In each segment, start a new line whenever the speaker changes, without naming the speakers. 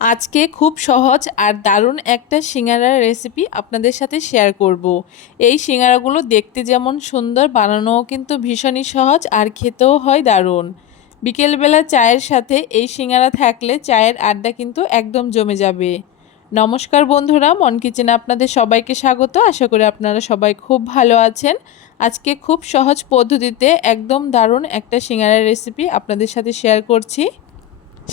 আজকে খুব সহজ আর দারুণ একটা সিঙ্গারার রেসিপি আপনাদের সাথে শেয়ার করব। এই সিঙ্গারাগুলো দেখতে যেমন সুন্দর, বানানোও কিন্তু ভীষণই সহজ আর খেতেও হয় দারুণ। বিকেলবেলা চায়ের সাথে এই সিঙ্গারা থাকলে চায়ের আড্ডা কিন্তু একদম জমে যাবে। নমস্কার বন্ধুরা, মন কিচেনে আপনাদের সবাইকে স্বাগত। আশা করি আপনারা সবাই খুব ভালো আছেন। আজকে খুব সহজ পদ্ধতিতে একদম দারুণ একটা সিঙ্গারার রেসিপি আপনাদের সাথে শেয়ার করছি।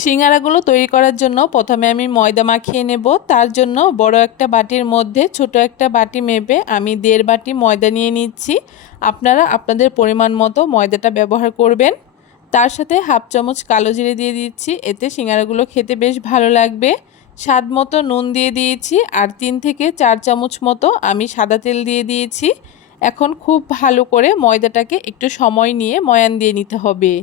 সিঙ্গারাগুলো তৈরি করার জন্য প্রথমে আমি ময়দা মাখিয়ে নেব। তার জন্য বড় একটা বাটির মধ্যে ছোট একটা বাটি মেপে আমি দেড় বাটি ময়দা নিয়ে নিচ্ছি। আপনারা আপনাদের পরিমাণ মতো ময়দাটা ব্যবহার করবেন। তার সাথে হাফ চামচ কালো জিরে দিয়ে দিচ্ছি। এতে সিঙ্গারাগুলো খেতে বেশ ভালো লাগবে। স্বাদ মতো নুন দিয়ে দিয়েছি আর তিন থেকে চার চামচ মতো আমি সাদা তেল দিয়ে দিয়েছি। এখন খুব ভালো করে ময়দাটাকে একটু সময় নিয়ে ময়ান দিয়ে নিতে হবে।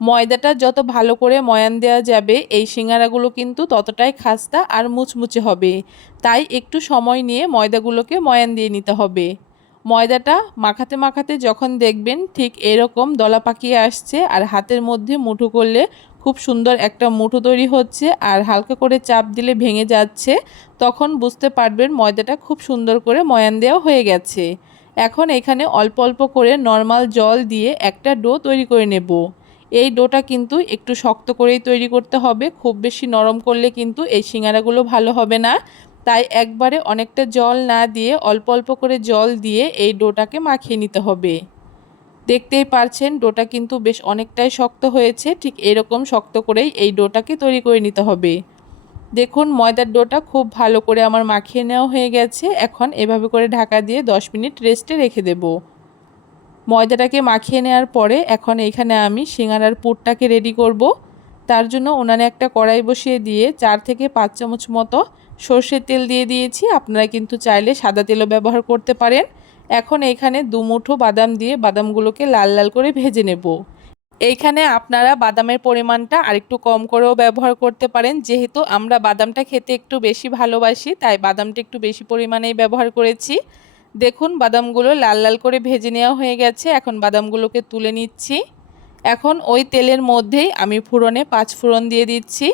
ময়দাটা যত ভালো করে ময়ান দেওয়া যাবে, এই সিঙ্গারাগুলো কিন্তু ততটাই খাস্তা আর মুচমুচে হবে। তাই একটু সময় নিয়ে ময়দাগুলোকে ময়ান দিয়ে নিতে হবে। ময়দাটা মাখাতে মাখাতে যখন দেখবেন ঠিক এরকম দলা পাকিয়ে আসছে আর হাতের মধ্যে মুঠো করলে খুব সুন্দর একটা মুঠো তৈরি হচ্ছে আর হালকা করে চাপ দিলে ভেঙে যাচ্ছে, তখন বুঝতে পারবেন ময়দাটা খুব সুন্দর করে ময়ান দেওয়া হয়ে গেছে। এখন এখানে অল্প অল্প করে নর্মাল জল দিয়ে একটা ডো তৈরি করে নেব। এই ডোটা কিন্তু একটু শক্ত করেই তৈরি করতে হবে। খুব বেশি নরম করলে কিন্তু এই সিঙ্গারাগুলো ভালো হবে না। তাই একবারে অনেকটা জল না দিয়ে, অল্প অল্প করে জল দিয়ে এই ডোটাকে মাখিয়ে নিতে হবে। দেখতেই পারছেন, ডোটা কিন্তু বেশ অনেকটাই শক্ত হয়েছে। ঠিক এরকম শক্ত করেই এই ডোটাকে তৈরি করে নিতে হবে। দেখুন, ময়দার ডোটা খুব ভালো করে আমার মাখিয়ে নেওয়া হয়ে গেছে। এখন এভাবে করে ঢাকা দিয়ে 10 মিনিট রেস্টে রেখে দেবো। ময়দাটাকে মাখিয়ে নেওয়ার পরে এখন এখানে আমি সিঙ্গারার পুরটাকে রেডি করব। তার জন্য উনানে একটা কড়াই বসিয়ে দিয়ে চার থেকে পাঁচ চামচ মতো সর্ষের তেল দিয়ে দিয়েছি। আপনারা কিন্তু চাইলে সাদা তেলও ব্যবহার করতে পারেন। এখন এখানে দুমুঠো বাদাম দিয়ে বাদামগুলোকে লাল লাল করে ভেজে নেব। এইখানে আপনারা বাদামের পরিমাণটা আরেকটু কম করেও ব্যবহার করতে পারেন। যেহেতু আমরা বাদামটা খেতে একটু বেশি ভালোবাসি, তাই বাদামটা একটু বেশি পরিমাণেই ব্যবহার করেছি। দেখুন, বাদামগুলো লাল লাল করে ভেজে নেওয়া হয়ে গেছে। এখন বাদামগুলোকে তুলে নিচ্ছি। এখন ওই তেলের মধ্যেই আমি ফুরনে পাঁচ ফোড়ন দিয়ে দিচ্ছি।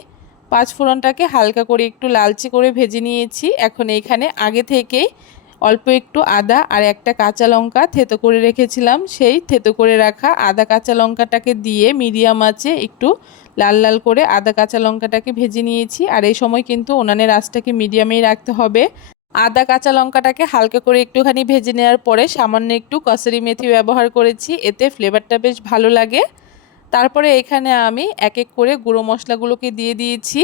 পাঁচ ফোড়নটাকে হালকা করে একটু লালচে করে ভেজে নিয়েছি। এখন এইখানে আগে থেকেই অল্প একটু আদা আর একটা কাঁচা লঙ্কা থেতো করে রেখেছিলাম। সেই থেতো করে রাখা আদা কাঁচা লঙ্কাটাকে দিয়ে মিডিয়াম আছে একটু লাল লাল করে আদা কাঁচা লঙ্কাটাকে ভেজে নিয়েছি। আর এই সময় কিন্তু উনানের আঁচটাকে মিডিয়ামেই রাখতে হবে। আদা, কাঁচা লঙ্কাটাকে হালকা করে একটুখানি ভেজে নেওয়ার পরে সামান্য একটু কসরি মেথি ব্যবহার করেছি। এতে ফ্লেভারটা বেশ ভালো লাগে। তারপরে এখানে আমি এক এক করে গুঁড়ো মশলাগুলোকে দিয়ে দিয়েছি।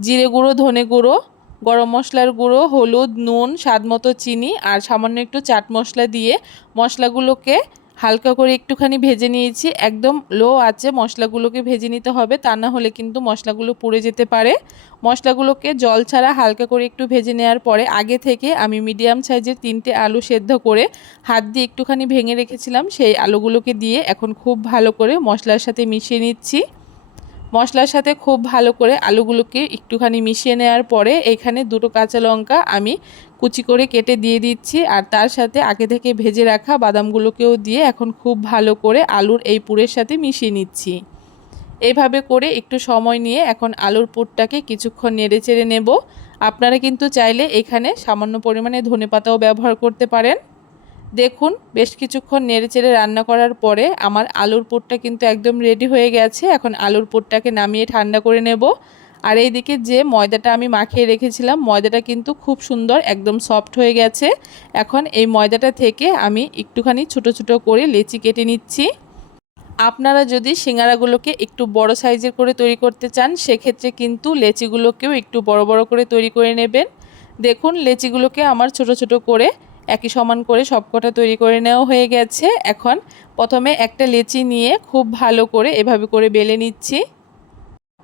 জিরে গুঁড়ো, ধনে গুঁড়ো, গরম মশলার গুঁড়ো, হলুদ, নুন, স্বাদ চিনি আর সামান্য একটু চাট মশলা দিয়ে মশলাগুলোকে হালকা করে একটুখানি ভেজে নিয়েছি। একদম লো আছে মশলাগুলোকে ভেজে নিতে হবে, তা না হলে কিন্তু মশলাগুলো পুড়ে যেতে পারে। মশলাগুলোকে জল ছাড়া হালকা করে একটু ভেজে নেওয়ার পরে আগে থেকে আমি মিডিয়াম সাইজের তিনটে আলু সেদ্ধ করে হাত দিয়ে একটুখানি ভেঙে রেখেছিলাম, সেই আলুগুলোকে দিয়ে এখন খুব ভালো করে মশলার সাথে মিশিয়ে নিচ্ছি। মশলার সাথে খুব ভালো করে আলুগুলোকে একটুখানি মিশিয়ে নেওয়ার পরে এখানে দুটো কাঁচা লঙ্কা আমি কুচি করে কেটে দিয়ে দিচ্ছি আর তার সাথে আগে থেকে ভেজে রাখা বাদামগুলোকেও দিয়ে এখন খুব ভালো করে আলুর এই পুরের সাথে মিশিয়ে নিচ্ছি। এইভাবে করে একটু সময় নিয়ে এখন আলুর পুরটাকে কিছুক্ষণ নেড়ে চেড়ে নেব। আপনারা কিন্তু চাইলে এখানে সামান্য পরিমাণে ধনে পাতাও ব্যবহার করতে পারেন। দেখুন, বেশ কিছুক্ষণ নেড়ে চেড়ে রান্না করার পরে আমার আলুর পুরটা কিন্তু একদম রেডি হয়ে গেছে। এখন আলুর পুরটাকে নামিয়ে ঠান্ডা করে নেব। আর এইদিকে যে ময়দাটা আমি মাখিয়ে রেখেছিলাম, ময়দাটা কিন্তু খুব সুন্দর, একদম সফট হয়ে গেছে। এখন এই ময়দাটা থেকে আমি একটুখানি ছোট ছোট করে লেচি কেটে নিচ্ছি। আপনারা যদি সিঙ্গারাগুলোকে একটু বড় সাইজের করে তৈরি করতে চান, সেক্ষেত্রে কিন্তু লেচিগুলোকেও একটু বড় বড় করে তৈরি করে নেবেন। দেখুন, লেচিগুলোকে আমার ছোট ছোট করে একই সমান করে সবকটা তৈরি করে নেওয়া হয়ে গেছে। এখন প্রথমে একটা লেচি নিয়ে খুব ভালো করে এভাবে করে বেলে নিচ্ছি।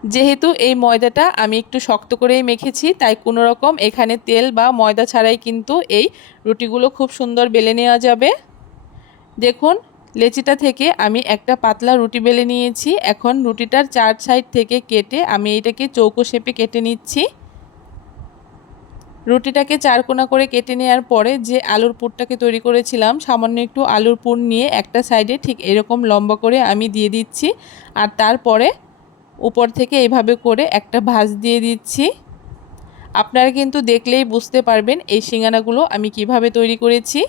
যেহেতু এই ময়দাটা আমি একটু শক্ত করেই মেখেছি, তাই কোনো রকম এখানে তেল বা ময়দা ছাড়াই কিন্তু এই রুটিগুলো খুব সুন্দর বেলে নেওয়া যাবে। দেখুন, লেচিটা থেকে আমি একটা পাতলা রুটি বেলে নিয়েছি। এখন রুটিটার চার সাইড থেকে কেটে আমি এটাকে চৌকো শেপে কেটে নিচ্ছি। রুটিটাকে চারকোনা করে কেটে নেওয়ার পরে যে আলুর পুরটাকে তৈরি করেছিলাম, সামান্য একটু আলুর পুর নিয়ে একটা সাইডে ঠিক এরকম লম্বা করে আমি দিয়ে দিচ্ছি। আর তারপরে উপর থেকে এইভাবে করে একটা ভাজ দিয়ে দিচ্ছি। আপনারা কিন্তু দেখলেই বুঝতে পারবেন এই শিঙানাগুলো আমি কীভাবে তৈরি করেছি।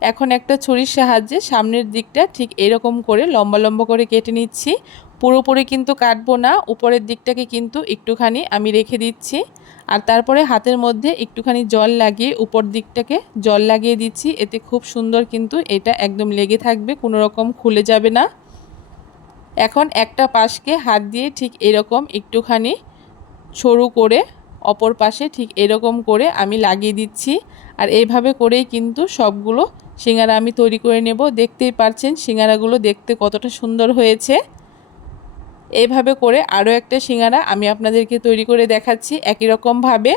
এখন একটা ছুরির সাহায্যে সামনের দিকটা ঠিক এরকম করে লম্বা লম্বা করে কেটে নিচ্ছি। পুরোপুরি কিন্তু কাটবো না, উপরের দিকটাকে কিন্তু একটুখানি আমি রেখে দিচ্ছি। আর তারপরে হাতের মধ্যে একটুখানি জল লাগিয়ে উপর দিকটাকে জল লাগিয়ে দিচ্ছি, এতে খুব সুন্দর কিন্তু এটা একদম লেগে থাকবে, কোনো রকম খুলে যাবে না। এখন একটা পাশকে হাত দিয়ে ঠিক এরকম একটুখানি সরু করে অপর পাশে ঠিক এরকম করে আমি লাগিয়ে দিচ্ছি। আর এইভাবে করেই কিন্তু সবগুলো সিঙ্গারা আমি তৈরি করে নেব। দেখতেই পারছেন সিঙ্গারাগুলো দেখতে কতটা সুন্দর হয়েছে। এইভাবে করে আরও একটা সিঙ্গারা আমি আপনাদেরকে তৈরি করে দেখাচ্ছি একই রকমভাবে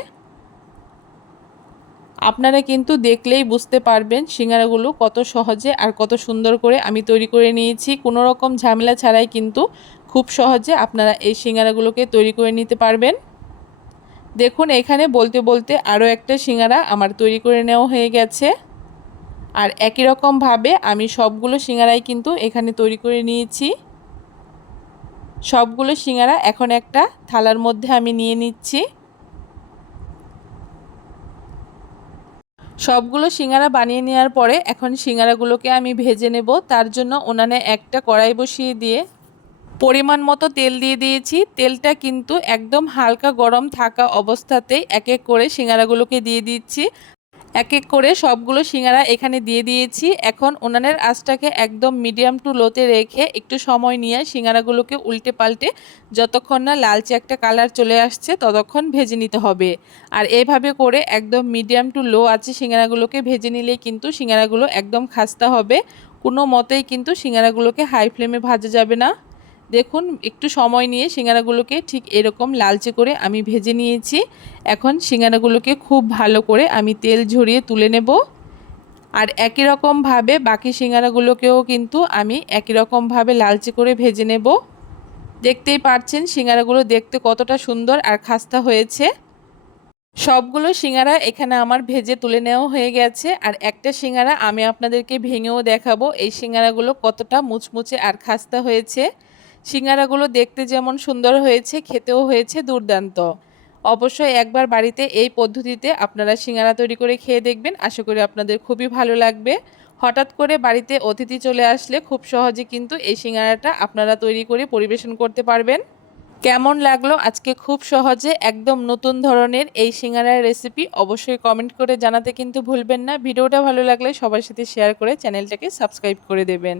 আপনারা কিন্তু দেখলেই বুঝতে পারবেন সিঙ্গারাগুলো কত সহজে আর কত সুন্দর করে আমি তৈরি করে নিয়েছি। কোনো রকম ঝামেলা ছাড়াই কিন্তু খুব সহজে আপনারা এই সিঙ্গারাগুলোকে তৈরি করে নিতে পারবেন। দেখুন এখানে বলতে বলতে আরও একটা সিঙ্গারা আমার তৈরি করে নেওয়া হয়ে গেছে। আর একই রকমভাবে আমি সবগুলো সিঙ্গারাই কিন্তু এখানে তৈরি করে নিয়েছি। সবগুলো সিঙ্গারা এখন একটা থালার মধ্যে আমি নিয়ে নিচ্ছি। সবগুলো সিঙ্গারা বানিয়ে নেওয়ার পরে এখন সিঙ্গারাগুলোকে আমি ভেজে নেব। তার জন্য ওনানে একটা কড়াই বসিয়ে দিয়ে পরিমাণ মতো তেল দিয়ে দিয়েছি। তেলটা কিন্তু একদম হালকা গরম থাকা অবস্থাতেই এক এক করে সিঙ্গারাগুলোকে দিয়ে দিচ্ছি। এক এক করে সবগুলো সিঙ্গারা এখানে দিয়ে দিয়েছি। এখন উনানের আঁচটাকে একদম মিডিয়াম টু লোতে রেখে একটু সময় নিয়ে সিঙ্গারাগুলোকে উল্টে পাল্টে যতক্ষণ না লালচে একটা কালার চলে আসছে ততক্ষণ ভেজে নিতে হবে। আর এইভাবে করে একদম মিডিয়াম টু লো আছে সিঙ্গারাগুলোকে ভেজে নিলেই কিন্তু সিঙ্গারাগুলো একদম খাস্তা হবে। কোনো মতেই কিন্তু সিঙ্গারাগুলোকে হাই ফ্লেমে ভাজা যাবে না। দেখুন, একটু সময় নিয়ে সিঙ্গারাগুলোকে ঠিক এরকম লালচে করে আমি ভেজে নিয়েছি। এখন সিঙ্গারাগুলোকে খুব ভালো করে আমি তেল ঝরিয়ে তুলে নেব। আর একই রকমভাবে বাকি সিঙ্গারাগুলোকেও কিন্তু আমি একই রকমভাবে লালচে করে ভেজে নেব। দেখতেই পাচ্ছেন সিঙ্গারাগুলো দেখতে কতটা সুন্দর আর খাস্তা হয়েছে। সবগুলো সিঙ্গারা এখানে আমার ভেজে তুলে নেওয়া হয়ে গেছে। আর একটা সিঙ্গারা আমি আপনাদেরকে ভেঙেও দেখাবো। এই সিঙ্গারাগুলো কতটা মুচমুচে আর খাস্তা হয়েছে। সিঙ্গারাগুলো দেখতে যেমন সুন্দর হয়েছে, খেতেও হয়েছে দুর্দান্ত। অবশ্যই একবার বাড়িতে এই পদ্ধতিতে আপনারা সিঙ্গারা তৈরি করে খেয়ে দেখবেন। আশা করি আপনাদের খুবই ভালো লাগবে। হঠাৎ করে বাড়িতে অতিথি চলে আসলে খুব সহজে কিন্তু এই সিঙ্গারাটা আপনারা তৈরি করে পরিবেশন করতে পারবেন। কেমন লাগল? আজকে খুব সহজে একদম নতুন ধরনের এই সিঙ্গারার রেসিপি অবশ্যই কমেন্ট করে জানাতে কিন্তু ভুলবেন না। ভিডিওটা ভালো লাগলে সবার সাথে শেয়ার করে চ্যানেলটাকে সাবস্ক্রাইব করে দেবেন।